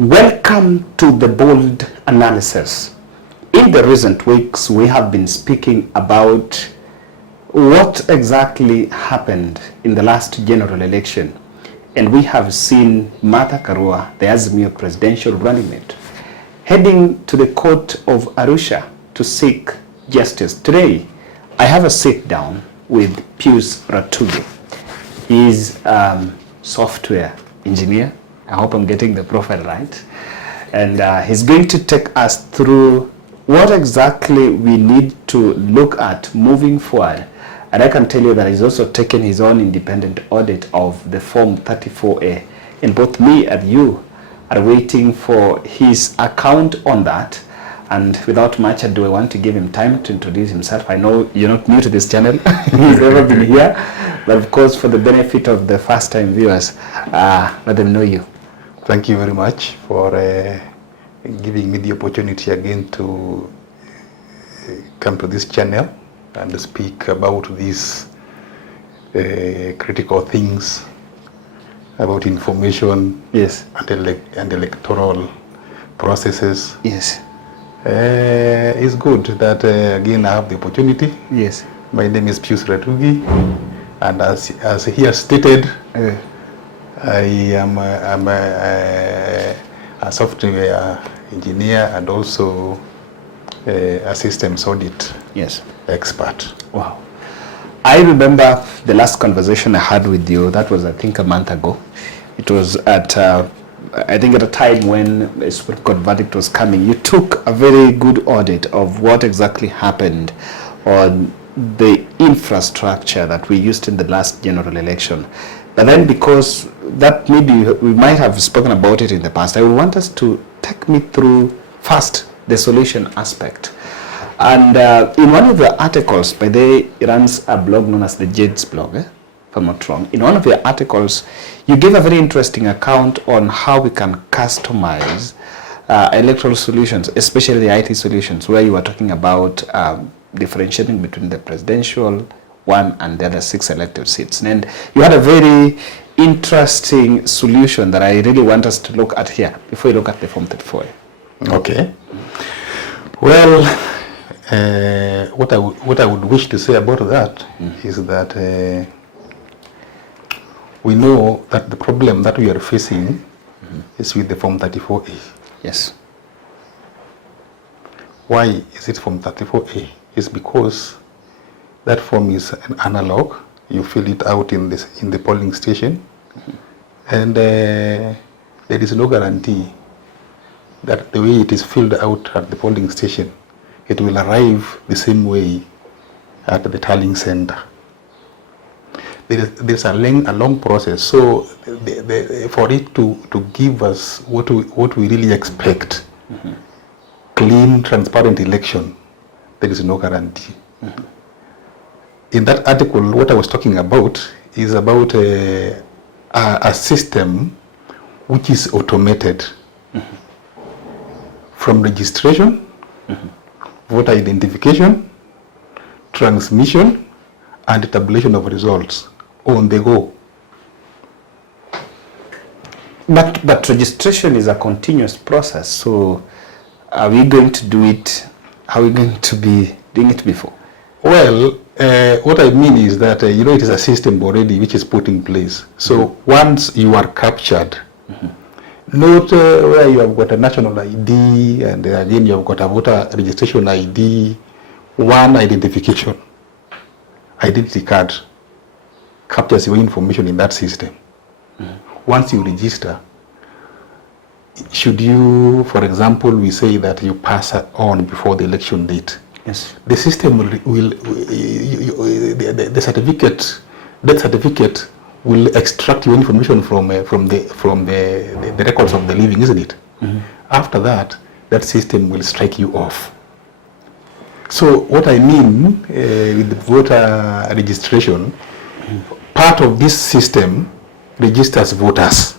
Welcome to the bold analysis. In the recent weeks, we have been speaking about what exactly happened in the last general election. And we have seen Martha Karua, the Azimio presidential running mate, heading to the court of Arusha to seek justice. Today, I have a sit down with Pius Ratugi. He's software engineer. I hope I'm getting the profile right. And he's going to take us through what exactly we need to look at moving forward. And I can tell you that he's also taken his own independent audit of the Form 34A. And both me and you are waiting for his account on that. And without much ado, I want to give him time to introduce himself. I know you're not new to this channel. He's never been here. But of course, for the benefit of the first-time viewers, let them know you. Thank you very much for giving me the opportunity again to come to this channel and speak about these critical things about information, yes, and electoral processes. Yes. It's good that again I have the opportunity. Yes. My name is Pius Ratugi, and as he has stated, I am a software engineer and also a systems audit expert. Wow. I remember the last conversation I had with you. That was, I think, a month ago. It was at, I think, at a time when a Supreme Court verdict was coming. You took a very good audit of what exactly happened on the infrastructure that we used in the last general election. But then, because that maybe we might have spoken about it in the past, I want us to take me through first the solution aspect. And in one of the articles, by the way, it runs a blog known as the Jade's blog, if I'm not wrong. In one of your articles, you gave a very interesting account on how we can customize electoral solutions, especially the IT solutions, where you were talking about differentiating between the presidential one and the other 6 elective seats. And you had a very interesting solution that I really want us to look at here before we look at the Form 34. Okay. Well, what I would wish to say about that is that we know that the problem that we are facing is with the Form 34A. Yes. Why is it Form 34A? It's because that form is an analog. You fill it out in the polling station, and there is no guarantee that the way it is filled out at the polling station, it will arrive the same way at the tallying center. There's a long process. So for it to give us what we really expect, clean, transparent election, there is no guarantee. In that article, what I was talking about is about a system which is automated from registration, voter identification, transmission, and tabulation of results on the go. But registration is a continuous process. So are we going to do it? How are we going to be doing it before? Well, what I mean is that, it is a system already which is put in place. So once you are captured, not where you have got a national ID and again you have got a voter registration ID, one identification, identity card captures your information in that system. Once you register, should you, for example, we say that you pass on before the election date, yes, the system will the certificate, that certificate will extract your information from the records of the living, isn't it? After that, that system will strike you off. So what I mean with the voter registration, part of this system registers voters.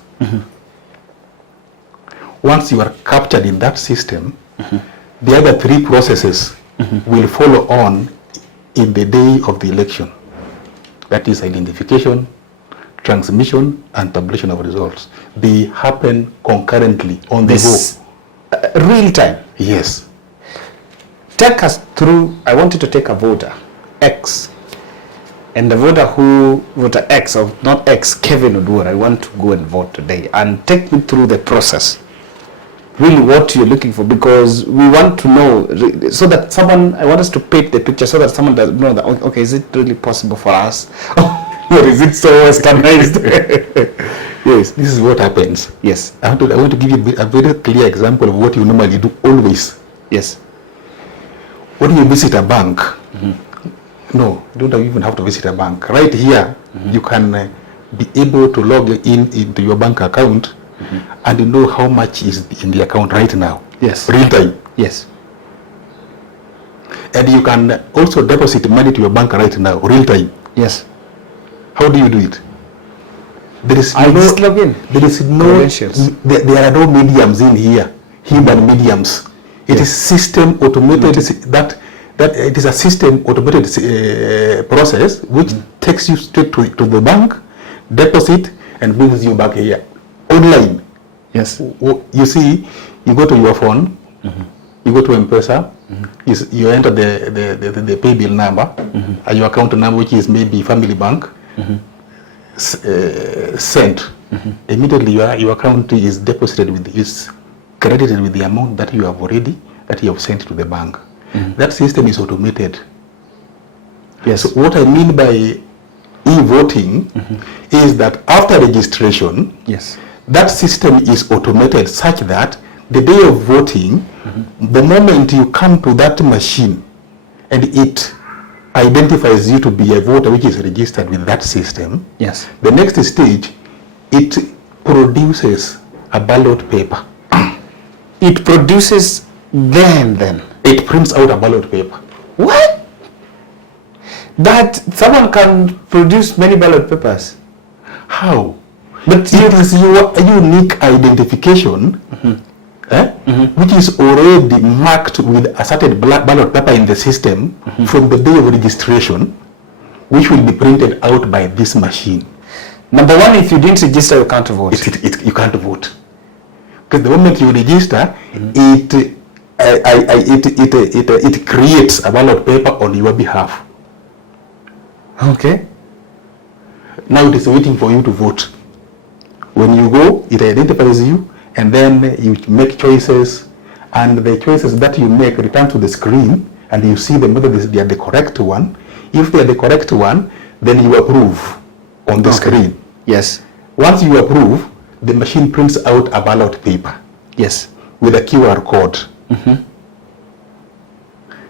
Once you are captured in that system, the other 3 processes will follow on in the day of the election. That is identification, transmission and tabulation of results. They happen concurrently on the vote. Real time? Yes. Take us through, I want you to take a voter, X, and the voter X, or not X, Kevin Oduor, I want to go and vote today, and take me through the process. Really what you're looking for, because we want to know, so that someone, I want us to paint the picture so that someone does know that, okay, is it really possible for us? Or is it so westernized? Yes. This is what happens. Yes. I want to give you a very clear example of what you normally do always. Yes. When you visit a bank, no, you don't even have to visit a bank. Right here, you can be able to log into your bank account and you know how much is in the account right now. Yes. Real time. Yes. And you can also deposit money to your bank right now, real time. Yes. How do you do it? There is I just log in. There is no. There are no mediums in here. Human mediums. It is system automated. That it is a system automated process which takes you straight to the bank, deposit, and brings you back here online. Yes. You see, you go to your phone, you go to M-Pesa, you enter the pay bill number, your account number, which is maybe Family Bank, sent. Immediately your account is deposited is credited with the amount that you have sent to the bank. That system is automated. Yes. So what I mean by e-voting is that after registration, yes, that system is automated such that the day of voting, the moment you come to that machine and it identifies you to be a voter which is registered with that system, yes, the next stage, it produces a ballot paper. It produces then? It prints out a ballot paper. What? That someone can produce many ballot papers? How? But it is your unique identification, which is already marked with a certain ballot paper in the system from the day of registration, which will be printed out by this machine. Number one, if you didn't register, you can't vote. You can't vote. Because the moment you register, it creates a ballot paper on your behalf. Okay. Now it is waiting for you to vote. When you go, it identifies you, and then you make choices, and the choices that you make return to the screen, and you see them whether they are the correct one. If they are the correct one, then you approve on the screen. Yes. Once you approve, the machine prints out a ballot paper. Yes. With a QR code.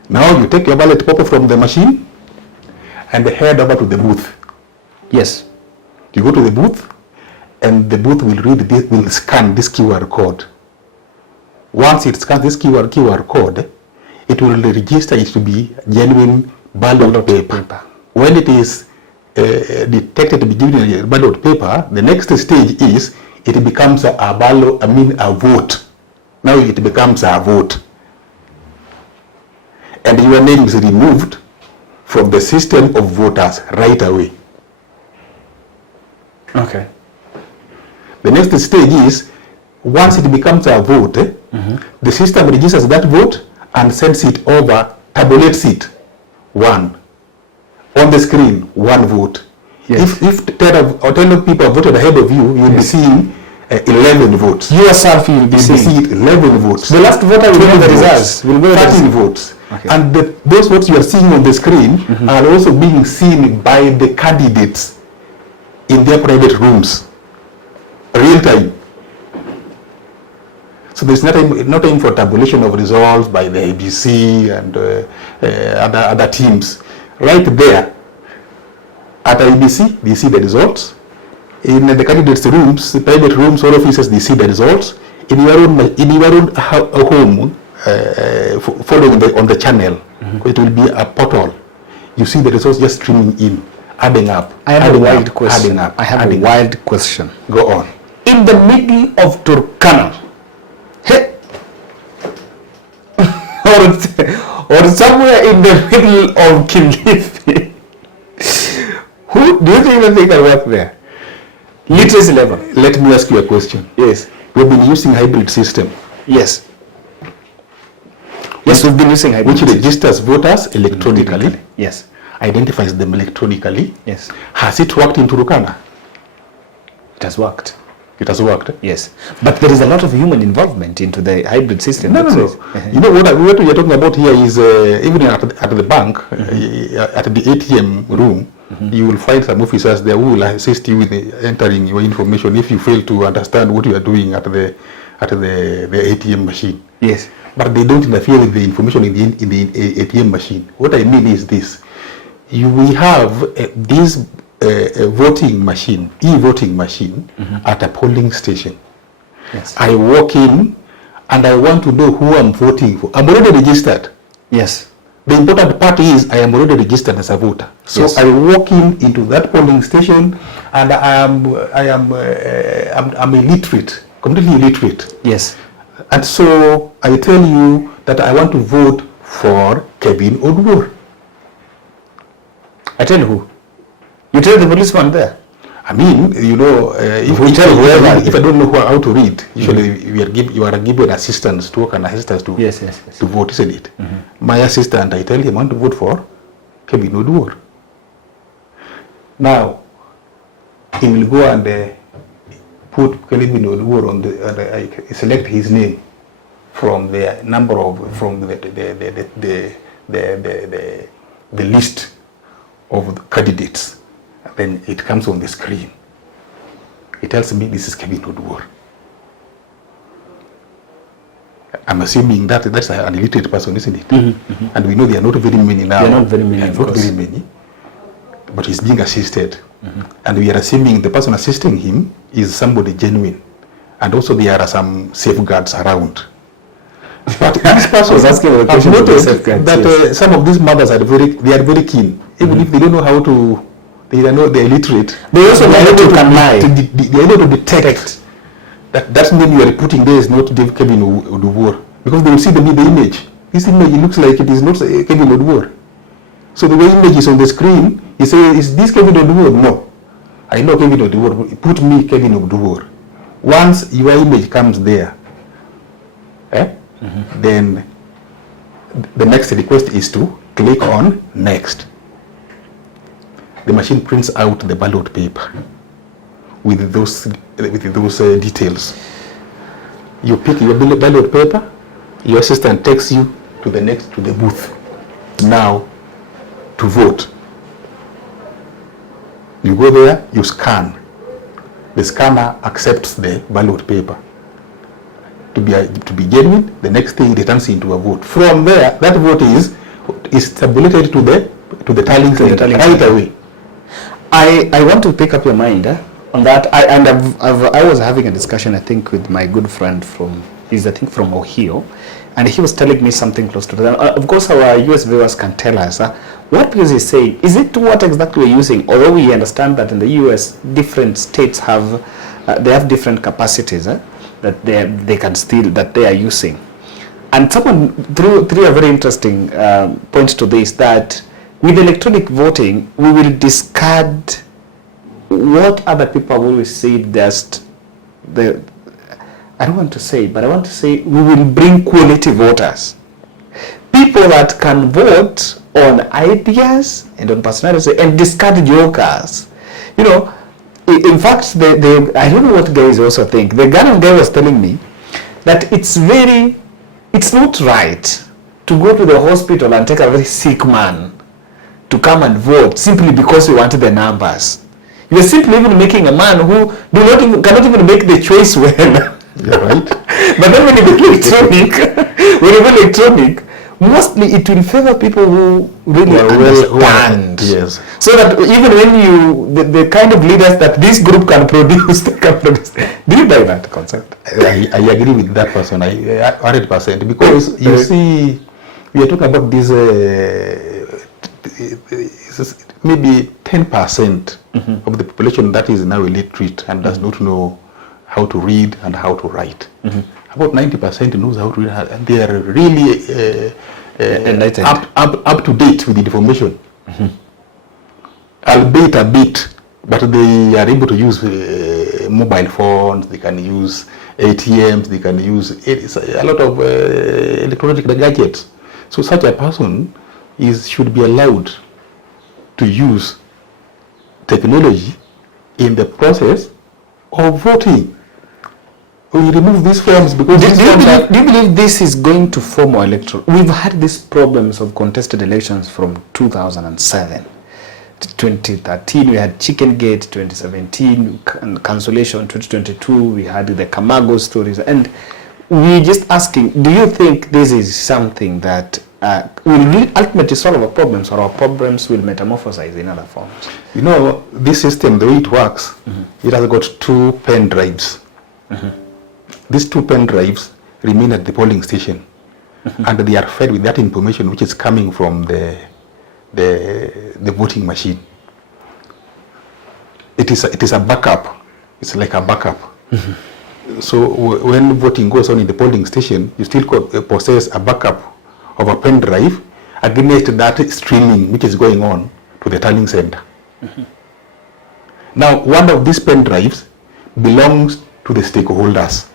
Now you take your ballot paper from the machine and head over to the booth. Yes. You go to the booth, and the booth will scan this QR code. Once it scans this QR code, it will register it to be genuine ballot paper. When it is detected to be genuine ballot paper, the next stage is it becomes a vote. Now it becomes a vote. And your name is removed from the system of voters right away. Okay. The next stage is, once it becomes a vote, the system registers that vote and sends it over, tabulates it. One. On the screen, one vote. Yes. If 10 people have voted ahead of you, you'll be seeing 11 votes. Yourself, you'll be seeing 11 votes. The last voter will know the results. 13 votes. Okay. And those votes you are seeing on the screen are also being seen by the candidates in their private rooms. Real time. So there's no time for tabulation of results by the ABC and other teams. Right there at IBC, they see the results. In the candidates' rooms, the private rooms or offices, they see the results. In your own home, following on the channel, it will be a portal. You see the results just streaming in, adding up. I have a wild question. I have a wild question. Go on. In the middle of Turkana, or somewhere in the middle of Kilifi, who do you even think I work there? Literacy level. Let me ask you a question. Yes. We've been using hybrid system. Yes. Yes, we've been using hybrid which registers voters electronically. Yes. Identifies them electronically. Yes. Has it worked in Turkana? It has worked. It has worked. Yes. But there is a lot of human involvement into the hybrid system. No. You know what we are talking about here is even at the bank, at the ATM room, you will find some officers there who will assist you with entering your information if you fail to understand what you are doing at the ATM machine. Yes. But they don't interfere with the information in the ATM machine. What I mean is this. We have this voting machine, e-voting machine, at a polling station. Yes. I walk in and I want to know who I'm voting for. I'm already registered. Yes. The important part is I am already registered as a voter. So yes. I walk into that polling station and I'm illiterate, completely illiterate. Yes. And so I tell you that I want to vote for Kevin Oduor. I tell who? You tell the policeman there. I mean, you know, if I don't know how to read, usually you are given assistants to work and assistants to to vote, isn't it? My assistant, I tell him I want to vote for Kevin Oduor. Now, he will go and put Kevin Oduor on I select his name from the number of the list of the candidates. Then it comes on the screen. It tells me this is Kevin Oduor. I'm assuming that's an illiterate person, isn't it? And we know there are not very many now. There are not very many, but he's being assisted. And we are assuming the person assisting him is somebody genuine. And also there are some safeguards around. But this person has noticed that some of these mothers are very keen. Even if they don't know how to, they are illiterate. They also know how to they are able to detect that name you are putting there is not Kevin Oduor, because they will see the image. This image looks like it is not Kevin Oduor. So the way image is on the screen, you say, is this Kevin Oduor? No. I know Kevin Oduor. Put me Kevin Oduor. Once your image comes there, then the next request is to click on next. The machine prints out the ballot paper with those details. You pick your ballot paper, your assistant takes you to the booth now to vote. You go there, you scan. The scanner accepts the ballot paper to be genuine. The next thing it turns into a vote. From there, that vote is tabulated to the tallying center right away. I want to pick up your mind on that. I was having a discussion, I think, with my good friend from Ohio, and he was telling me something close to that. Of course, our US viewers can tell us what because he's saying. Is it what exactly we're using? Although we understand that in the US, different states have different capacities that they are using. And someone threw a very interesting point to this, that with electronic voting, we will discard what other people will say. I don't want to say, but I want to say we will bring quality voters. People that can vote on ideas and on personality and discard jokers. You know, in fact, I don't know what guys also think. The Ghanaian guy was telling me that it's not right to go to the hospital and take a very sick man to come and vote simply because we wanted the numbers. You are simply even making a man who cannot even make the choice well. Yeah, right. But then when you go electronic, mostly it will favor people who really understand. Yes. So that even when the kind of leaders that this group can produce, they can produce. Do you buy that concept? I agree with that person. 100%. Because you see, we are talking about this. Maybe 10% of the population that is now illiterate and does not know how to read and how to write. About 90% knows how to read, and they are really up to date with the information. Albeit a bit, but they are able to use mobile phones, they can use ATMs, they can use a lot of electronic gadgets. So such a person should be allowed to use technology in the process of voting. We remove these forms because do you believe this is going to form our electoral? We've had these problems of contested elections from 2007 to 2013. We had Chicken Gate, 2017, cancellation 2022. We had the Kamago stories, and we're just asking: do you think this is something that will ultimately solve our problems, or our problems will metamorphosize in other forms? You know, this system, the way it works, it has got 2 pen drives. These 2 pen drives remain at the polling station, and they are fed with that information which is coming from the voting machine. It is a backup. It's like a backup. So when voting goes on in the polling station, you still possess a backup of a pen drive against that streaming which is going on to the tallying center. Now, one of these pen drives belongs to the stakeholders.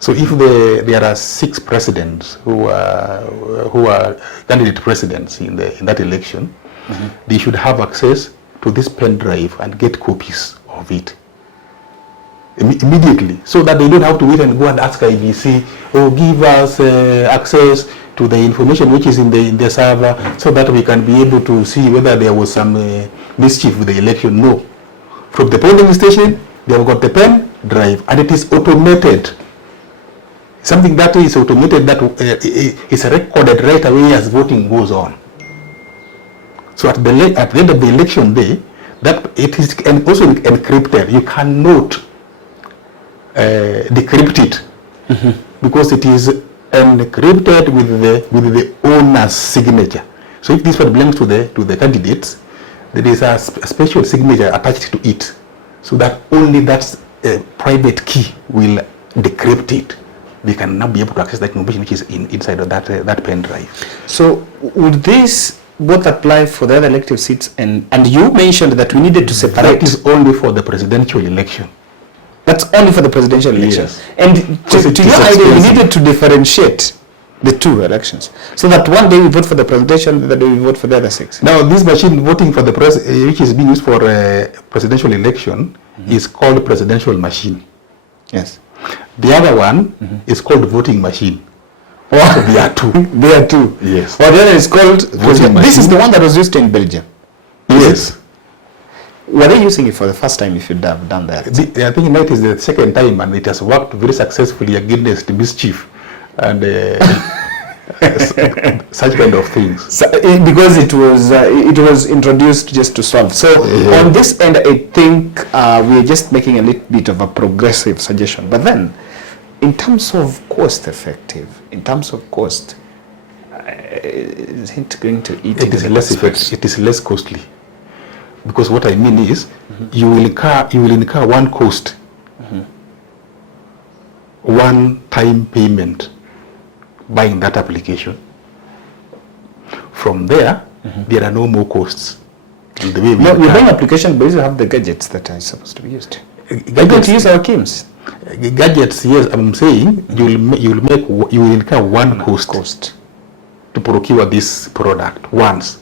So if there are 6 presidents who are candidate presidents in that election, they should have access to this pen drive and get copies of it immediately, so that they don't have to wait and go and ask IBC, or give us access to the information which is in the server, so that we can be able to see whether there was some mischief with the election. No. From the polling station, they have got the pen drive, and it is automated. Something that is automated, that is recorded right away as voting goes on. So at the end of the election day, that it is also encrypted. You cannot decrypt it, because it is encrypted with the owner's signature. So if this one belongs to the candidates, there is a special signature attached to it, so that only that private key will decrypt it. They can now be able to access that information which is inside of that pen drive. So would this both apply for the other elective seats, and you mentioned that we needed to separate? That is only for the presidential election. That's only for the presidential election. Yes. And to your idea, we needed to differentiate the 2 elections, so that one day we vote for the presidential, the other day we vote for the other 6. Now, this machine voting for the which is being used for presidential election, is called presidential machine. Yes. The other one is called voting machine. Oh, so there are 2. There are 2. Yes. Or the other is called voting machine. This is the one that was used in Belgium. Yes. Were they using it for the first time, if you'd have done that? I think now it is the second time, and it has worked very successfully against mischief and such kind of things. So, because it was introduced just to solve. So on this end, I think we're just making a little bit of a progressive suggestion. But then, in terms of cost effective, is it going to eat? It is less effective. It is less costly. Because what I mean is, you will incur one cost, one time payment, buying that application. From there, there are no more costs. The way you're buying application, but you have the gadgets that are supposed to be used. You're going to use our KIMS. Gadgets, yes. I'm saying you will incur one cost to procure this product once.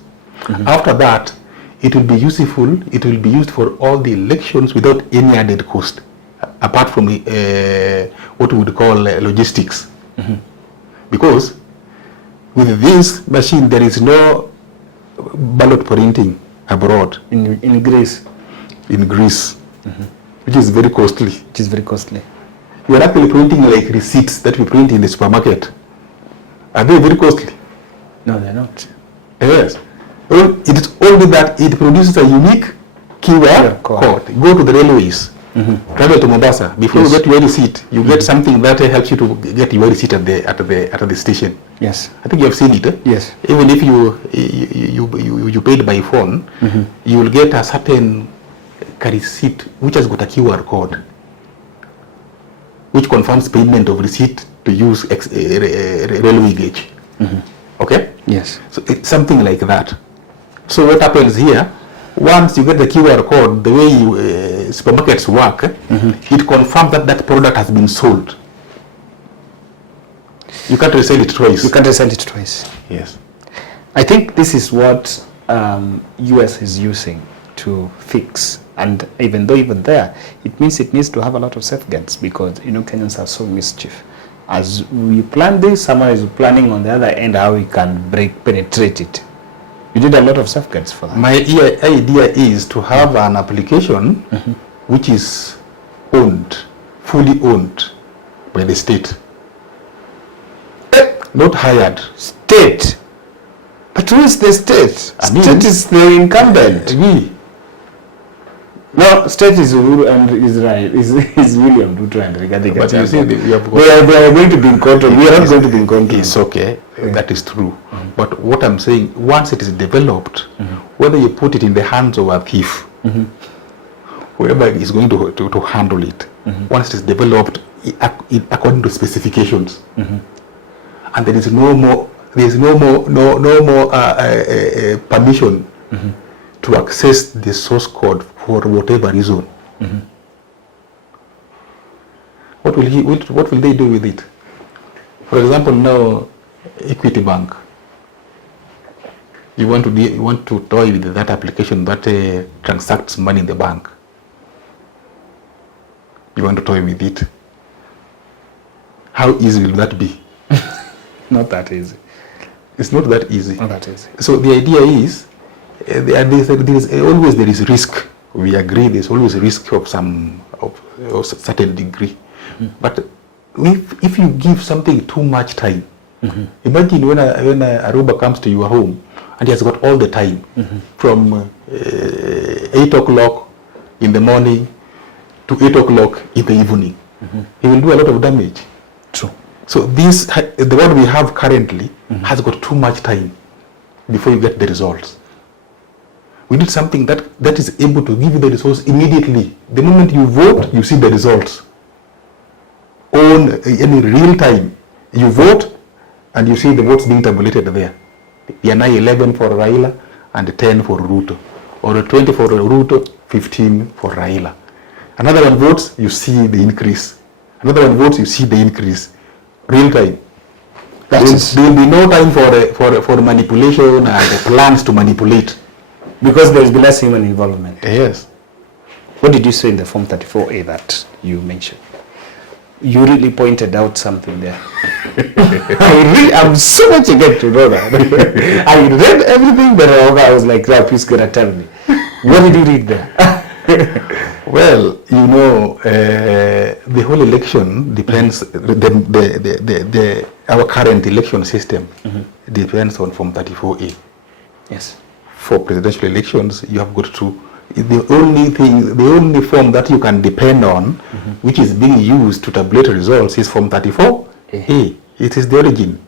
After that, it will be useful. It will be used for all the elections without any added cost, apart from what we would call logistics. Because with this machine, there is no ballot printing abroad. In Greece. In Greece, which is very costly. You are actually printing like receipts that we print in the supermarket. Are they very costly? No, they're not. Yes. Well, it is only that it produces a unique QR code. Go to the railways. Travel to Mombasa. Before you get your receipt, you get something that helps you to get your receipt at the station. Yes. I think you have seen it. Yes. Even if you paid by phone, you will get a certain receipt which has got a QR code, which confirms payment of receipt to use railway gauge. Okay? Yes. So it's something like that. So what happens here, once you get the QR code, the way you, supermarkets work, it confirms that that product has been sold. You can't resell it twice. You can't resell it twice. Yes. I think this is what US is using to fix, and even there, it means it needs to have a lot of safeguards, because Kenyans are so mischief. As we plan this, someone is planning on the other end how we can penetrate it. You need a lot of safeguards for that. My idea is to have an application which is owned, fully owned by the state. Not hired. State? But who is the state? State is the incumbent. No, state is Uhuru and Israel. Is William Ruto and Rigathi Gachagua. But you see, they are going to be in control. We are not going to be in control. It's okay. That is true. But what I'm saying, once it is developed, whether you put it in the hands of a thief, whoever is going to handle it, once it is developed according to specifications, and there is no more permission to access the source code for whatever reason. What will they do with it? For example, now Equity Bank. You want to toy with that application that transacts money in the bank. You want to toy with it. How easy will that be? Not that easy. It's not that easy. Not that easy. So the idea is, there is risk. We agree there's always a risk of certain degree. But if you give something too much time, imagine when a robber comes to your home and he has got all the time from 8 o'clock in the morning to 8 o'clock in the evening. He will do a lot of damage. True. So the one we have currently has got too much time before you get the results. We need something that is able to give you the results immediately. The moment you vote, you see the results. In real time, you vote and you see the votes being tabulated there. They are now 11 for Raila and 10 for Ruto. Or 20 for Ruto, 15 for Raila. Another one votes, you see the increase. Another one votes, you see the increase. Real time. There will be no time for manipulation and plans to manipulate. Because there has been less human involvement. Yes. What did you say in the Form 34A that you mentioned? You really pointed out something there. I'm so much eager to know that. I read everything, but I was like, please gotta tell me. What did you read there? Well, the whole election depends, our current election system depends on Form 34A. Yes. For presidential elections, you have got to, the only form that you can depend on, which is being used to tabulate results, is Form 34A. It is the origin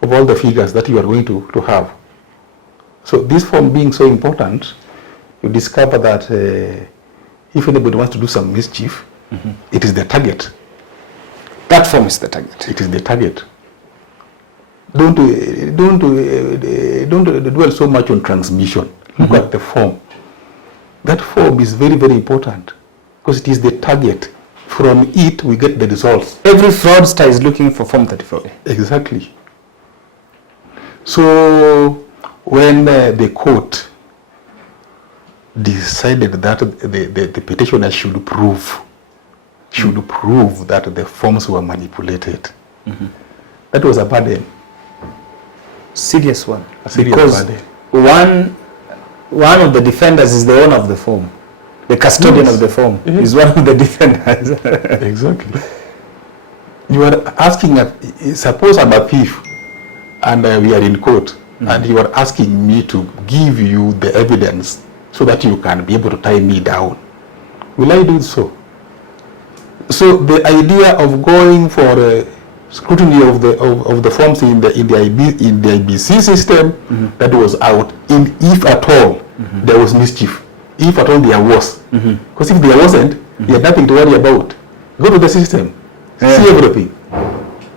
of all the figures that you are going to have. So this form being so important, you discover that if anybody wants to do some mischief, it is the target. That form is the target. It is the target. Don't dwell so much on transmission. Look at the form. That form is very, very important because it is the target. From it, we get the results. Every fraudster is looking for Form 34A. Exactly. So when the court decided that the petitioner should prove that the forms were manipulated, that was a burden. Serious one. A serious because burden. One of the defenders is the owner of the form. The custodian of the form is one of the defenders. Exactly. You are asking, suppose I'm a thief and we are in court and you are asking me to give you the evidence so that you can be able to tie me down. Will I do so? So the idea of going for scrutiny of the forms in the IBC system that was out, if at all there was mischief, if at all there was, because if there wasn't, you had nothing to worry about. Go to the system, see everything.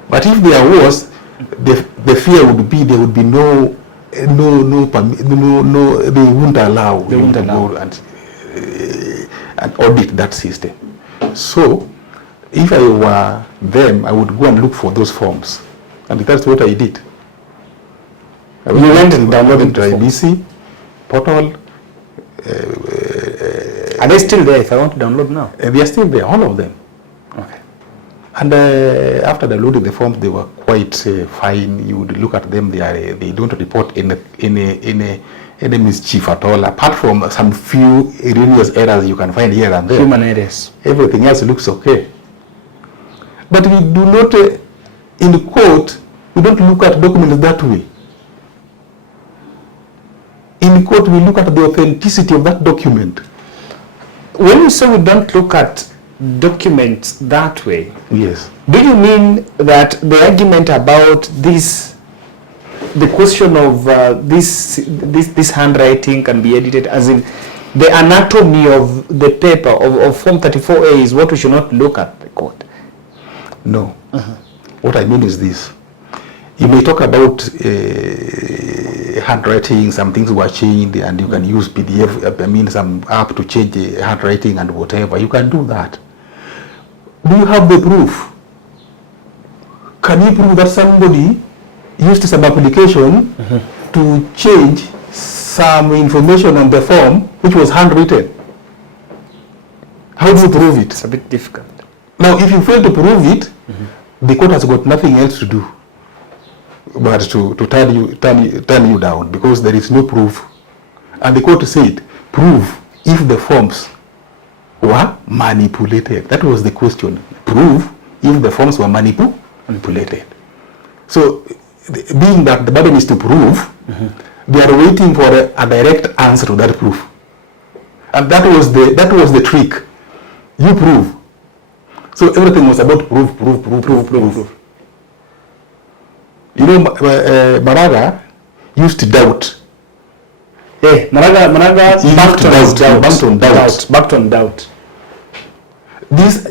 But if there was, the fear would be there would be no they won't allow They you won't to allow. go and audit that system. So, if I were them, I would go and look for those forms, and that's what I did. You went and downloaded the IBC portal. Are they still there if I want to download now? They are still there, all of them. Okay. And after downloading the forms, they were quite fine. You would look at them; they don't report any mischief at all, apart from some few erroneous errors you can find here and there. Human errors. Everything else looks okay. But we do not, in court, we don't look at documents that way. In court, we look at the authenticity of that document. When you say we don't look at documents that way, Yes. do you mean that the argument about this, the question of this handwriting can be edited, as in the anatomy of the paper of Form 34A is what we should not look at the court? No. What I mean is this. You may talk about handwriting, some things were changed, and you can use PDF, some app to change the handwriting and whatever. You can do that. Do you have the proof? Can you prove that somebody used some application to change some information on the form which was handwritten? How do you prove it? It's a bit difficult. Now, if you fail to prove it, the court has got nothing else to do but to turn you down, because there is no proof. And the court said, prove if the forms were manipulated. That was the question. Prove if the forms were manipulated. So, being that the burden is to prove, they are waiting for a direct answer to that proof. And that was the trick. You prove. So everything was about proof. You know, Maraga used to doubt. Yeah, Maraga backed on doubt. This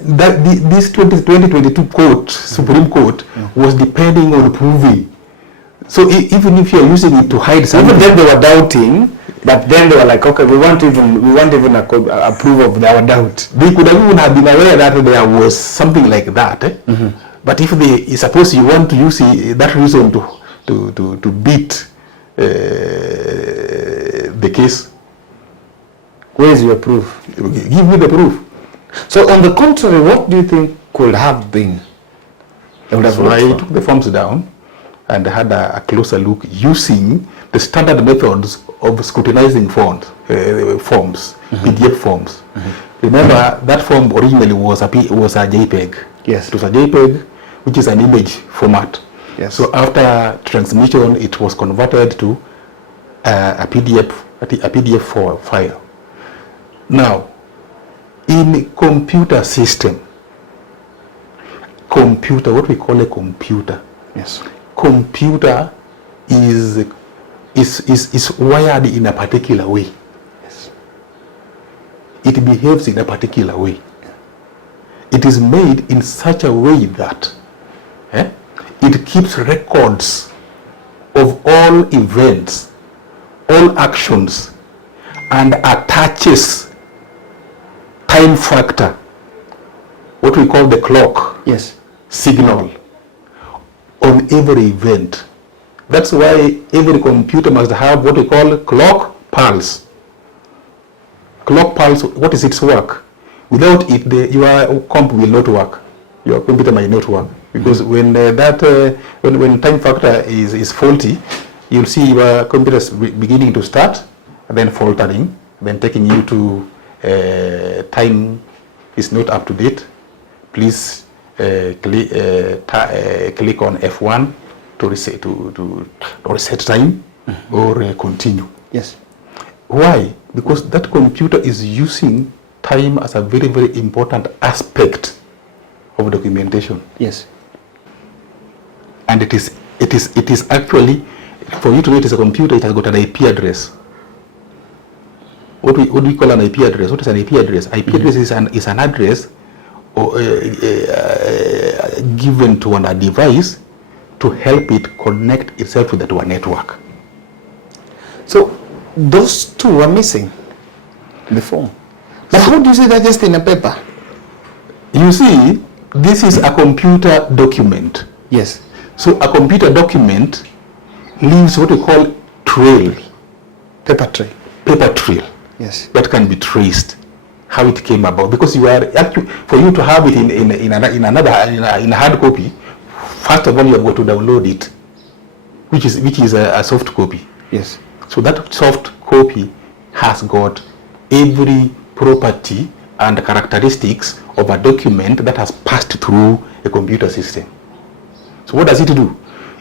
2022 court, Supreme Court, was depending on proving. So even if you're using it to hide something, even then they were doubting, but then they were like, okay, we won't even approve of our doubt. They could even have been aware that there was something like that. But if they suppose you want to use that reason to beat the case, where is your proof? Give me the proof. So on the contrary, what do you think could have been? So I took the forms down and had a closer look using the standard methods of scrutinizing forms, PDF forms. Remember, that form originally was a JPEG. Yes. It was a JPEG, which is an image format. Yes. So after transmission, it was converted to a PDF file. Now, in computer system, what we call a computer. Yes. Computer is wired in a particular way. Yes. It behaves in a particular way. It is made in such a way that it keeps records of all events, all actions, and attaches time factor, what we call the clock. Yes. Signal on every event. That's why every computer must have what we call clock pulse. Clock pulse, what is its work? Without it, your comp will not work. Your computer might not work, because when time factor is faulty, you'll see your computer beginning to start, and then faltering, then taking you to time is not up to date. Please click on F1 to reset time or continue. Yes. Why? Because that computer is using time as a very, very important aspect of documentation. Yes. And it is actually, for you to know it is a computer, it has got an IP address. What do we call an IP address? What is an IP address? IP address is an address given to a device to help it connect itself to a network. So those two are missing in the form. But how do you see that just in a paper? You see, this is a computer document. Yes. So a computer document leaves what we call trail. Paper trail. Paper trail. Yes. That can be traced, how it came about. Because you are actually, for you to have it in a hard copy, first of all you have got to download it, which is a soft copy. Yes. So that soft copy has got every property and characteristics of a document that has passed through a computer system. So what does it do?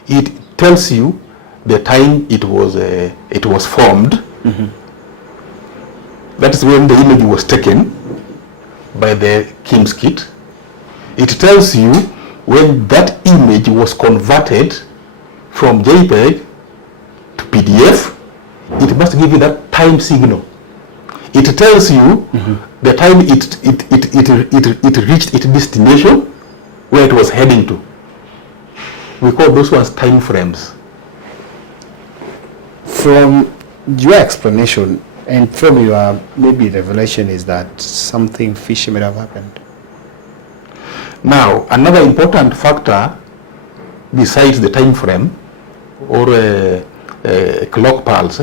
It tells you the time it was formed. Mm-hmm. That is when the image was taken by the Kim's kit. It tells you when that image was converted from JPEG to PDF. It must give you that time signal. It tells you the time it reached its destination, where it was heading to. We call those ones time frames. From your explanation and from your maybe revelation is that something fishy may have happened. Now, another important factor besides the time frame or clock pulse,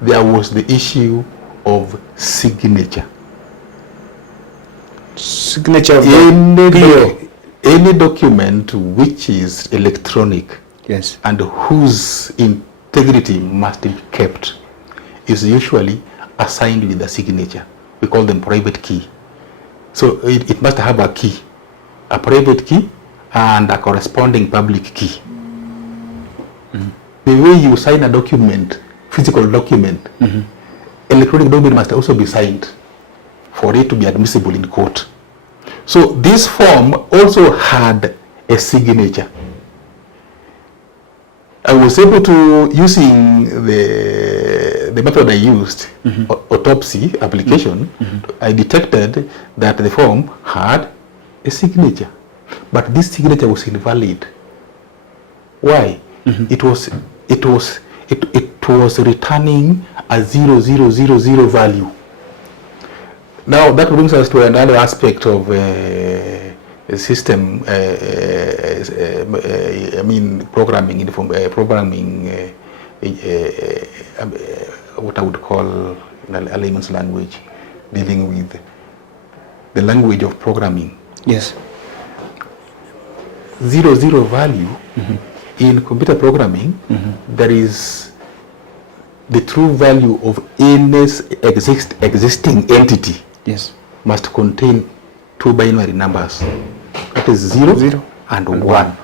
there was the issue of signature. Signature of any document which is electronic, yes, and whose integrity must be kept is usually assigned with a signature. We call them private key. So it must have a key, a private key and a corresponding public key. Mm-hmm. The way you sign a document, physical document, mm-hmm, electronic document must also be signed for it to be admissible in court. So this form also had a signature. I was able to, using the method I used, mm-hmm, autopsy application, mm-hmm, I detected that the form had a signature, but this signature was invalid. Why? Mm-hmm. It was returning a 0000 value. Now that brings us to another aspect of system. I mean, programming. What I would call in a layman's language, dealing with the language of programming. Yes. 00 value, mm-hmm, in computer programming, mm-hmm, there is the true value of any existing entity. Yes. Must contain two binary numbers. That is 0 and 1.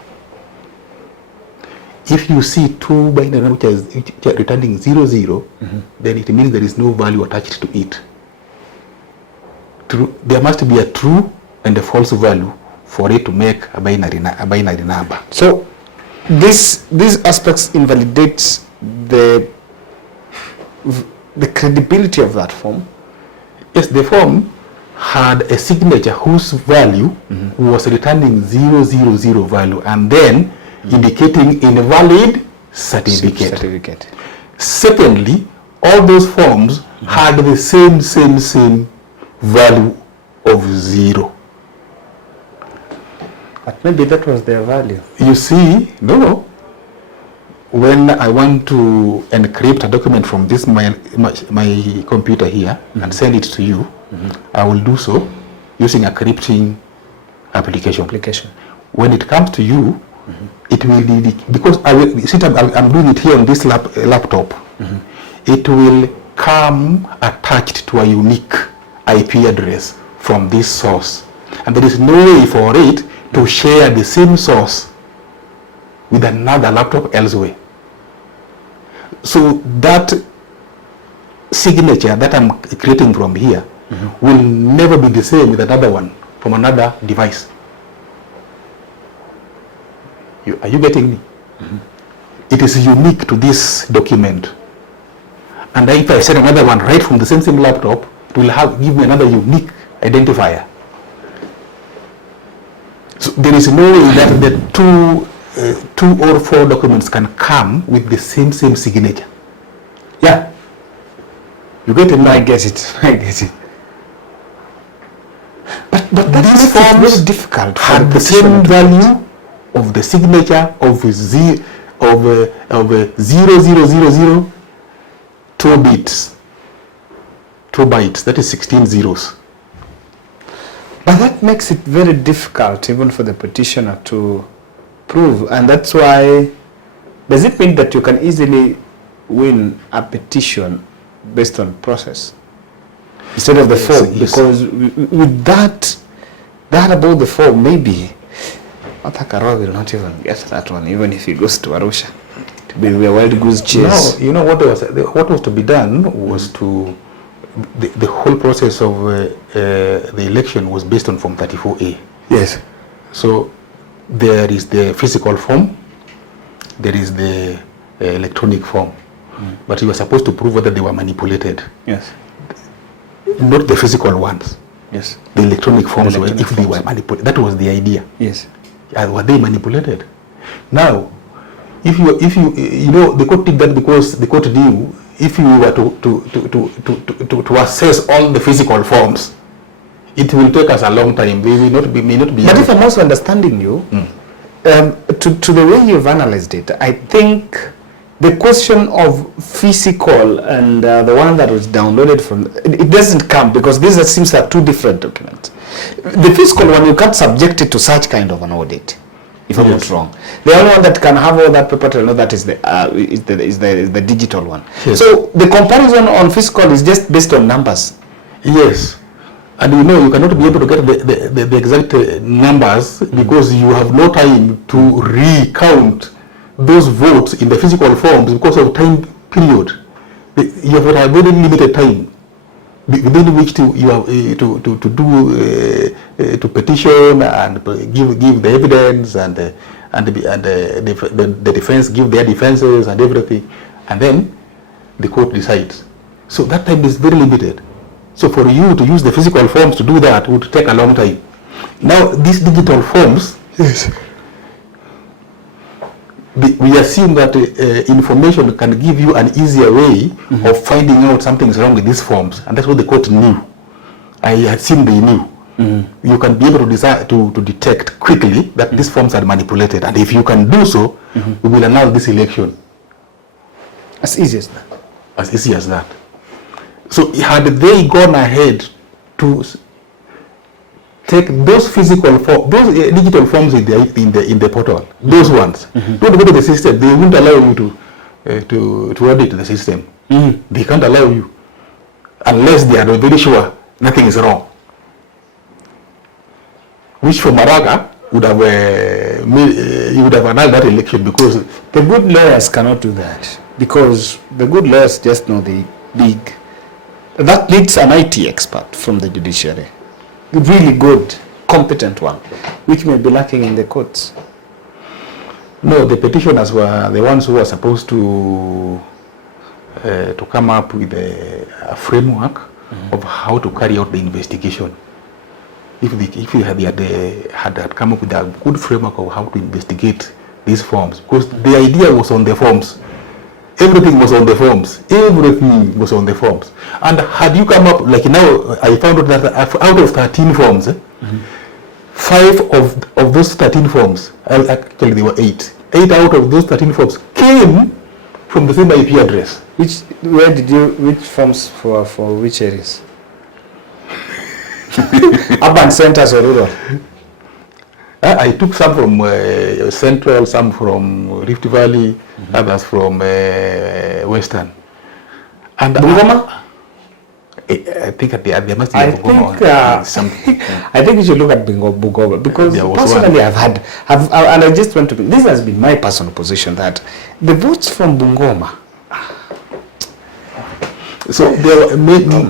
If you see two binary numbers which are returning 00, mm-hmm, then it means there is no value attached to it. There must be a true and a false value for it to make a binary number. So these aspects invalidates the credibility of that form. Yes, the form had a signature whose value, mm-hmm, was returning 000 value and then, mm-hmm, indicating invalid certificate. Secondly, all those forms, mm-hmm, had the same value of 0. But maybe that was their value. You see, no. When I want to encrypt a document from this my computer here, mm-hmm, and send it to you, mm-hmm, I will do so using a crypting application. When it comes to you, mm-hmm, it will be, because I'm doing it here on this laptop, mm-hmm, it will come attached to a unique IP address from this source, and there is no way for it to share the same source with another laptop elsewhere. So that signature that I'm creating from here, mm-hmm, will never be the same with another one from another device. Are you getting me? Mm-hmm. It is unique to this document. And if I send another one right from the same laptop, it will give me another unique identifier. So there is no way that the two or four documents can come with the same signature. Yeah, You get it now? I get it. I get it. But that These makes it forms very difficult for had the same petitioner to value of the signature of 0000 2 bits, 2 bytes. That is 16 zeros. But that makes it very difficult even for the petitioner to prove, and that's why. Does it mean that you can easily win a petition based on process instead of the form? Yes. Because with that about the form, maybe Atakaro will not even get that one, even if he goes to Arusha to be a wild goose chase. No, you know what was to be done was to the whole process of the election was based on Form 34A. Yes. So there is the physical form, there is the electronic form, but you were supposed to prove whether they were manipulated. Yes. Not the physical ones. Yes. The electronic forms, The electronic if they were manipulated. That was the idea. Yes. Were they manipulated? Now, if you the court did that because the court knew if you were to assess all the physical forms, it will take us a long time. We may not be. But if I'm also understanding you, to the way you've analyzed it, I think the question of physical and the one that was downloaded from it doesn't come, because these seems are two different documents. The physical one, you can't subject it to such kind of an audit, if I'm not wrong. The only one that can have all that paper to know that is the digital one. Yes. So the comparison on physical is just based on numbers. Yes. And you cannot be able to get the exact numbers because you have no time to recount those votes in the physical forms because of time period. You have a very limited time within which to petition and give the evidence and the defense give their defenses and everything, and then the court decides. So that time is very limited. So for you to use the physical forms to do that would take a long time. Now these digital forms, yes, we assume that information can give you an easier way of finding out something's wrong with these forms, and that's what the court knew. I assume they knew. You can be able to decide to detect quickly that these forms are manipulated, and if you can do so, we will announce this election. As easy as that. As easy as that. So had they gone ahead to take those physical forms, those digital forms in the portal, those ones, don't go to the system. They won't allow you to audit the system. They can't allow you unless they are very sure nothing is wrong. Which for Maraga would have you would have annulled that election, because the good lawyers cannot do that, because the good lawyers just know the big. That needs an IT expert from the judiciary, really good, competent one, which may be lacking in the courts. No, the petitioners were the ones who were supposed to come up with a framework of how to carry out the investigation. If they had come up with a good framework of how to investigate these forms, because the idea was on the forms. Everything was on the forms. Everything was on the forms. And had you come up, like now, I found out that out of 13 forms, 5 of those 13 forms, actually there were 8. 8 out of those 13 forms came from the same IP address. Which forms for which areas? Urban centers or rural? I took some from Central, some from Rift Valley, others from Western. And Bungoma? I think there must be I think you should look at Bungoma, because personally and I just want to be, this has been my personal position, that the votes from Bungoma. So there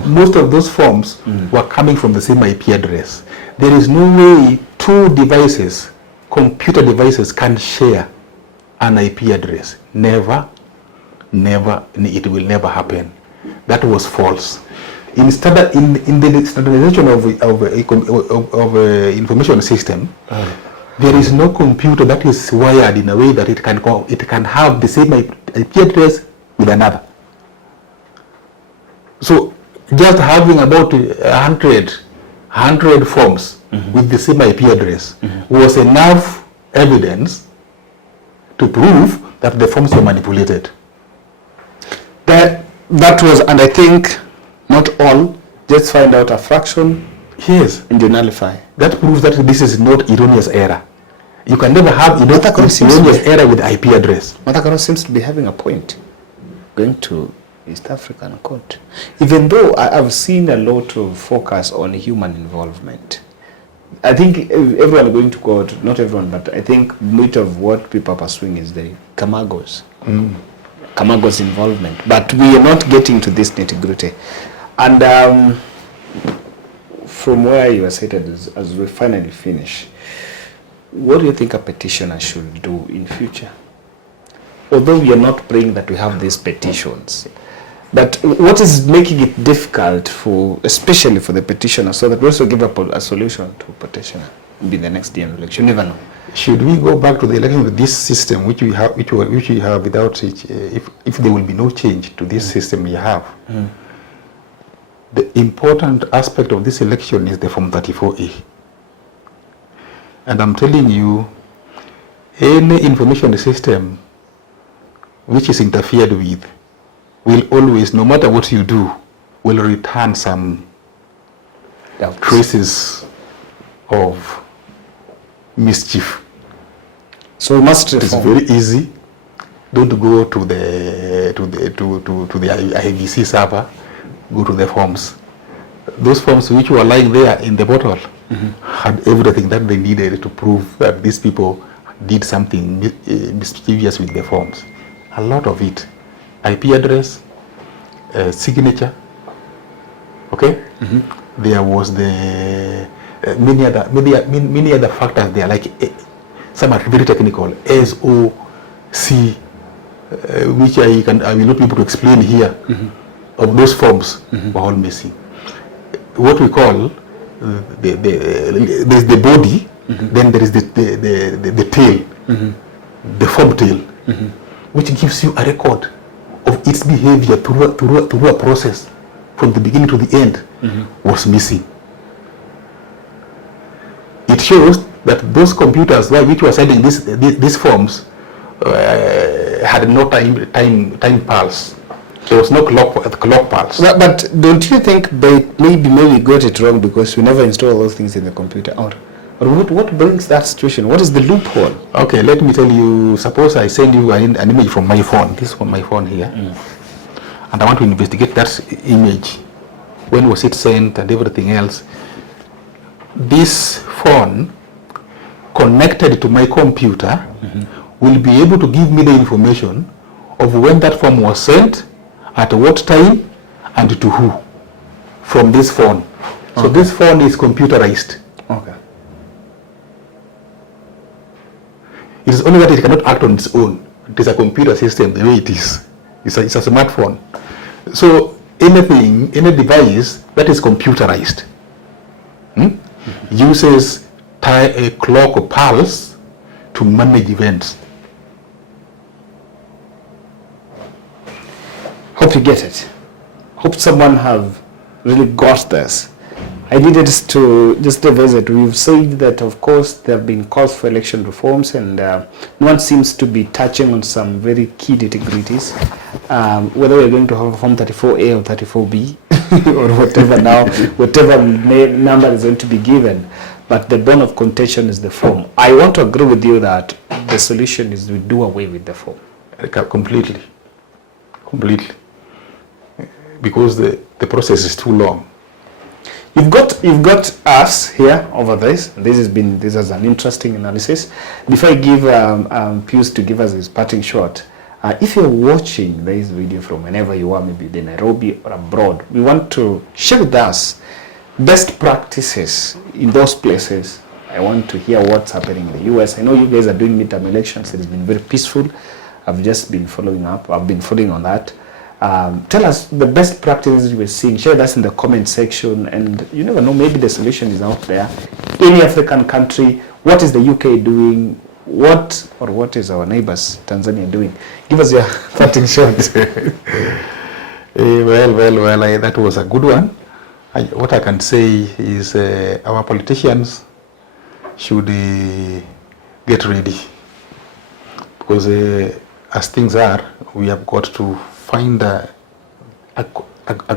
most of those forms were coming from the same IP address. There is no way 2 devices, computer devices, can share an IP address. Never, it will never happen. That was false. Instead, in the standardization of information system, there is no computer that is wired in a way that it can have the same IP address with another. So just having about 100 forms with the same IP address was enough evidence to prove that the forms were manipulated. That was, and I think not all, just find out a fraction. Yes. And you nullify. That proves that this is not erroneous error. You can never have erroneous error with IP address. Matakaro seems to be having a point. Going to East African court. Even though I've seen a lot of focus on human involvement. I think everyone going to court, not everyone, but I think much of what people are pursuing is the Kamagos. Kamagos involvement. But we are not getting to this nitty-gritty. And from where you are seated, as we finally finish, what do you think a petitioner should do in future? Although we are not praying that we have these petitions, but what is making it difficult for, especially for the petitioner, so that we also give up a solution to petitioner in the next general election? You never know. Should we go back to the election with this system, which we have without it, if there will be no change to this system we have? The important aspect of this election is the Form 34A. And I'm telling you, any information system which is interfered with will always, no matter what you do, will return some traces of mischief. So we must reform. It's very easy. Don't go to the IBC server. Go to the forms. Those forms which were lying there in the bottle had everything that they needed to prove that these people did something mischievous with the forms. A lot of it. IP address, signature, okay? There was the many other factors there, like some are very technical, SOC, which I will not be able to explain here. Of those forms were all missing. What we call there's the body, then there is the tail, the form tail, which gives you a record of its behavior through a process from the beginning to the end, was missing. It shows that those computers which were sending these forms had no time pulse. There was no clock pulse. But don't you think they maybe got it wrong because we never install those things in the computer? Or what brings that situation? What is the loophole? Okay, let me tell you. Suppose I send you an image from my phone. This is from my phone here, and I want to investigate that image. When was it sent and everything else? This phone connected to my computer will be able to give me the information of when that form was sent, at what time, and to who, from this phone. So this phone is computerized. Okay. It is only that it cannot act on its own. It is a computer system the way it is. It's a smartphone. So any device that is computerized uses a clock or pulse to manage events. Hope you get it. Hope someone have really got this. I needed to just revisit. We've said that, of course, there have been calls for election reforms, and no one seems to be touching on some very key nitty-gritties. Whether we're going to have a Form 34A or 34B or whatever now, whatever number is going to be given. But the bone of contention is the form. I want to agree with you that the solution is we do away with the form. Completely. Because the process is too long. You've got us here over this. This is an interesting analysis. Before I give Pius to give us his parting shot, if you're watching this video from whenever you are, maybe in Nairobi or abroad, we want to share with us best practices in those places. I want to hear what's happening in the US. I know you guys are doing midterm elections. It has been very peaceful. I've just been following up. I've been following on that. Tell us the best practices you were seeing. Share that in the comment section. And you never know, maybe the solution is out there. Any African country, what is the UK doing? What is our neighbors, Tanzania, doing? Give us your parting shot. That was a good one. What I can say is our politicians should get ready, because as things are, we have got to find a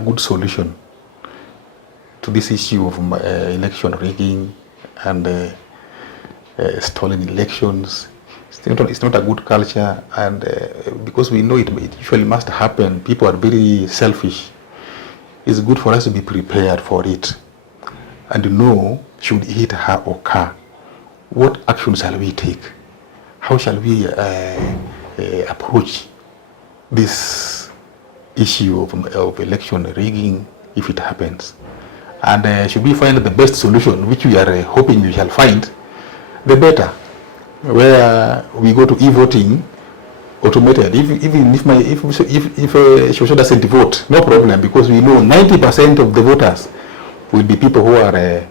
good solution to this issue of election rigging and stolen elections. It's not a good culture, and because we know it usually must happen, people are very selfish. It's good for us to be prepared for it and know, should it occur, what action shall we take? How shall we approach this issue of election rigging if it happens? And should we find the best solution, which we are hoping we shall find, the better, where we go to e-voting automated. Even if Shosho doesn't vote, no problem, because we know 90% of the voters will be people who are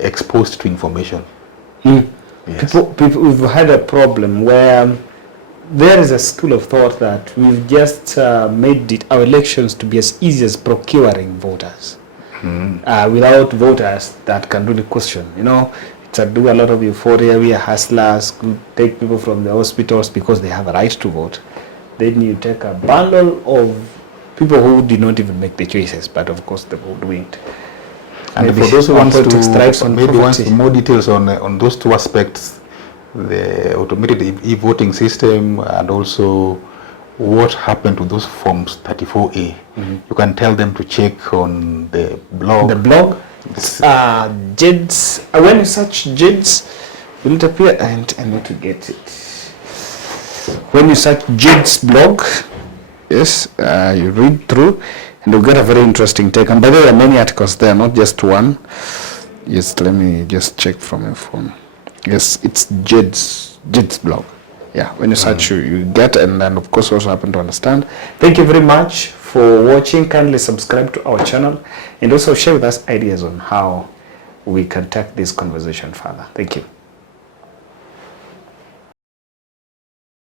exposed to information. Yes. People, we've had a problem where there is a school of thought that we've just made our elections to be as easy as procuring voters. Without voters that can really question, to do a lot of euphoria. We are hustlers, take people from the hospitals because they have a right to vote. Then you take a bundle of people who did not even make the choices, but of course they will do it. And maybe for those who want to maybe want more details on those two aspects, the automated e-voting system and also what happened to those forms 34A, you can tell them to check on the blog. The blog? JIDS. When you search JIDS, will it appear? And I need to get it. When you search JIDS blog, yes, you read through and you'll get a very interesting take. And by the way, there are many articles there, not just one. Yes, let me just check from my phone. Yes, it's JIDS blog. Yeah, when you search, you get, and then of course also happen to understand. Thank you very much for watching. Kindly subscribe to our channel and also share with us ideas on how we can take this conversation further. Thank you.